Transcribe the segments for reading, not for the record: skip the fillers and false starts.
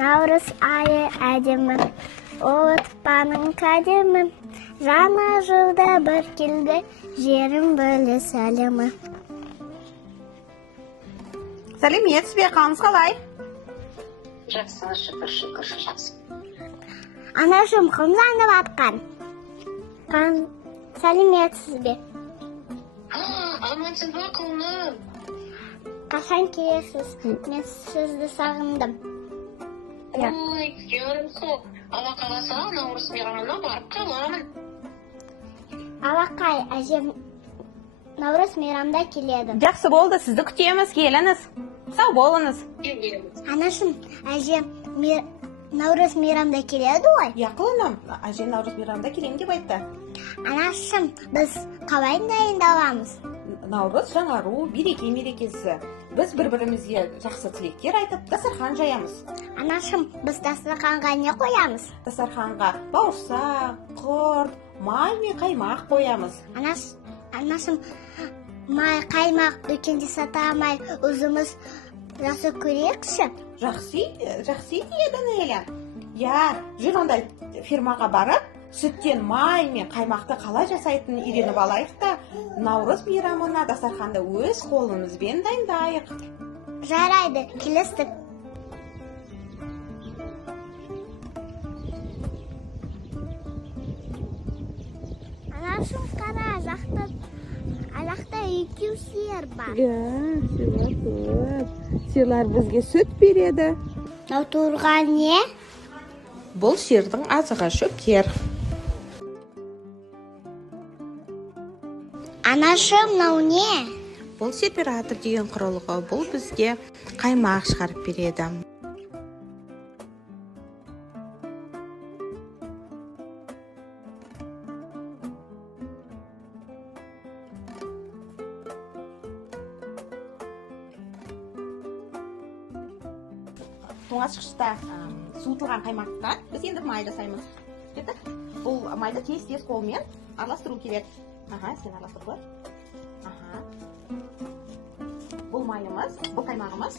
Navruz ayı әдемі, отпаның кәдемі, жаңа жылда бір келді, жерім бөлі сәлемі. Сәлеметсіз бе, қалыңыз қалай? Жақсы, шүкір, жақсы. Анашым қымзанып атқан. Сәлеметсіз бе? Амансыз ба, құлыным? Қашан келесіз? Мен сізді сағындым. Ой, ярым соқ. Алла қаласа, Наурыз мейрамына барып қаламын. Алақай, әжем Наурыз мейрамда келеді. Жақсы болды, сізді күтеміз, келіңіз. Сау болыңыз. Келеміз. Анашым, әжем Наурыз мейрамда келеді ғой? Я құлыным, әжем Наурыз мейрамында келемін деп айтты. Анашым, біз қалай дайындаламыз? Наурыз жаңару, береке мерекесі. Біз бір-бірімізге жақсы тілектер айтып, дастархан жаямыз. Анашым, біз дастарханға не қоямыз? Дастарханға бауырсақ, құрт, май мен қаймақ қоямыз. Анашым, май, қаймақ дүкенде сата алмай, өзіміз жақсы көрейікші? Жақсы еді, Неля. Я, жүр ондай фирмаға барып, сүттен май мен қаймақты қалай жасайтынын үйреніп алайық та, Наурыз мейрамына дастарханды өз қолымызбен дайындайық. Жарайды, келістік. Анашым, қара, жақта екеу сиыр бар. Сыйлар көп. Сыйлар бізге сүт береді. Мынау тұрған не? Бұл сиырдың азығы, шөптер. Анашым, мынау не? Бұл сепаратор деген құрылғы. Бұл бізге қаймақ шығарып береді. Тоңазытқышта суытылған қаймаққа біз енді май жасаймыз. Бұл майды тез қолмен араластыру керек. Сен араластыр қой. Бұл майымыз, бұл қаймағымыз.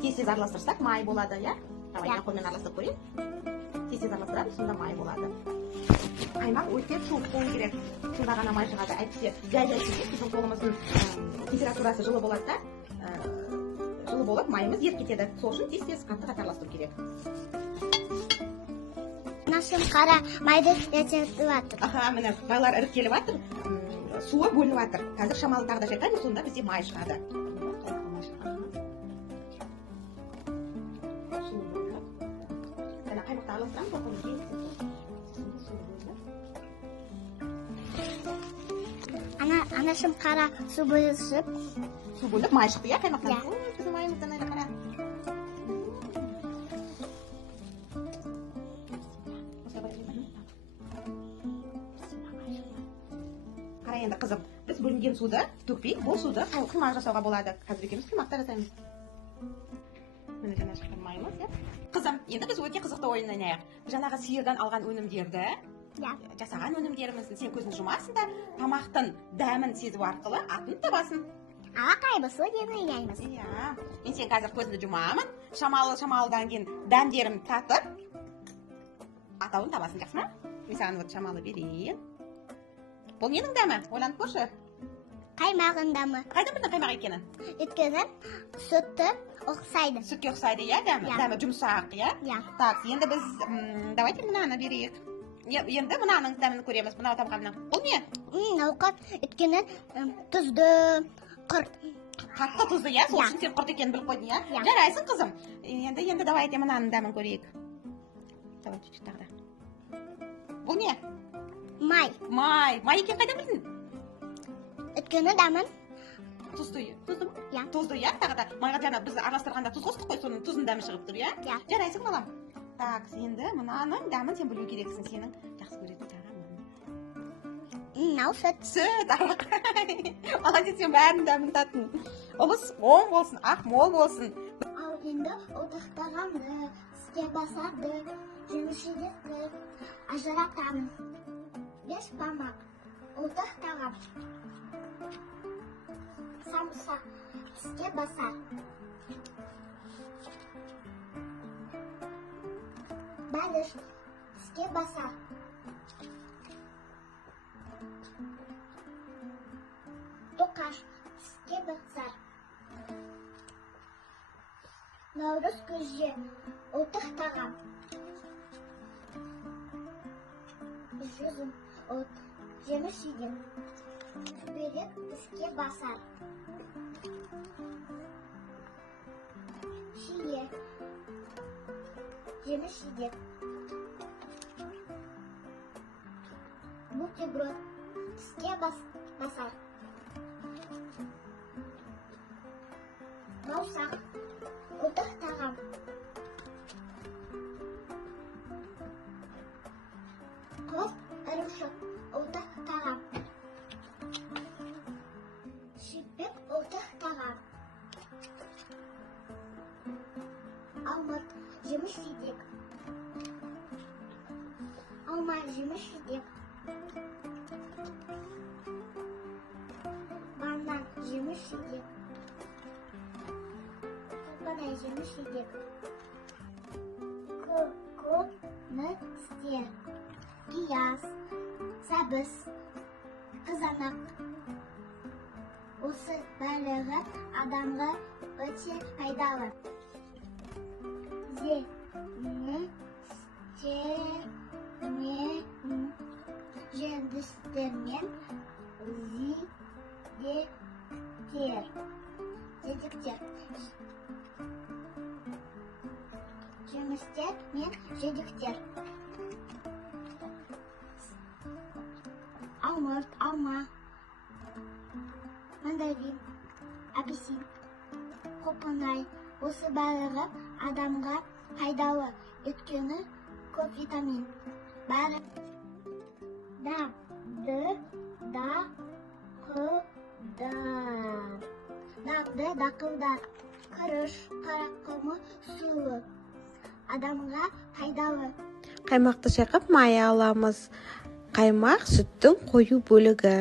Тез араластырсақ май болады, я? Давай, қолмен араластырып көрейін. Тез араластырады, сонда май болады. Қаймақ өте суық болу керек. Сонда ғана май шығады. Әйтпесе жай сөйтіп біздің қолымыздың температурасы жылы болады да, жылы болып майымыз еріп кетеді. Сол үшін тез қатты араластыру керек. Анашым, қара, майды ертетіп жатыр. Міне, майлар іріп келіп жатыр. Суы бөлініп жатыр. Қазір шамалы тағы да жайқаймыз, сонда бізде май шығады. Қаймақты араластырамыз. Анашым, қара, су бөлісіп. Су бөліп, май шықты, я, қаймақтан? Біздің майымыздан әлі қара. Қара енді қызым, біз бөлінген суды төкпей, бұл суды қимақ жасауға болады. Қазір екеуміз қимақта жасаймыз. Міне жаңа шыққан майымыз, я? Қызым, енді біз өте қызықты ойын ойнайық. Жаңағы сиырдан алған өнімдерді, жасаған өнімдерімізді сен көзін жұмасың да, тамақтың дәмін сезу арқылы атын табасың. Алақай, біз ойын ойнаймыз. Мен сен қазір көзіңді жұмамын, шамалыдан кейін дәмдерім татып, атауын табасың, жақсы ма? Мен саған шамалы берейін. Бұл ненің дәмі? Ойланып көрші. Қаймағын дәмі. Қайдан білдің қаймақ екенін? Өйткені сүтті ұқсайды. Сүтке ұқсайды, я, дәмі? Дәмі жұмсақ, я? Так, енді біз, давайте мұнаны берейік. Енді мұнаның дәмін көреміз, мұнау тамғанның. Бұл не? Науқат, өйткені тұзды, құрт. Қатты тұзды, я? Сол үшін сен құрт екенін біліп қойдың, я? Жарайсың, қызым. Енді давайте мұнаның дәмін көрейік. Давай, чуть-чуть тағы да. Бұл не? Май. Май екен қайдан білдің? Өйткені дәмін. Тұзды ма? Я. Тұзды, я? Тағы да майға жаңа біз араластырғанда тұз қостық қой, соның тұзын дәмі шығып тұр, я? Жарайсың, балам. Так, енді мұнаның дәмін сен білу керексің, сенің жақсы көретін тағамың. Мынау сүт. Сүт, молодец, сен бәрінің дәмін таттың. Ұлыс оң болсын, ақ мол болсын. Ал енді ұдықтағанды, іске басарды, жемішелерді ажыратамын. 5 бармақ ұдықтағам. Самса іске басар. Balish tishga basar. To'qash tishga basar. Navruz kuzgi o'tiq tag'am. Uzum o't yemish yigit. Berek tishga basar. Shiye yemish yigit. Buterbrod tishga basar. Mavsaq o'tiq tag'am. Qo'z irishib o'tiq tag'am. Shipik o'tiq tag'am. Almat yemish yedik. Alma yemish yedik. Banan yemish yedik. Banan yemish yedik. Ko'kni ster. Giyaz, sabz, qizanaq. O'si balig'i odamga o'ta foydali. Jendisтермен Жедіктер. Жемістер мен жедіктер. Алмұрт, алма, мандарин, апельсин, қоқынай. Осы барлығы адамға пайдалы, өйткені көп витамин. Бәрі дақылдар, күріш, қарақұмы, суы. Адамға пайдалы. Қаймақты шайқап мая аламыз. Қаймақ сүттің қою бөлігі.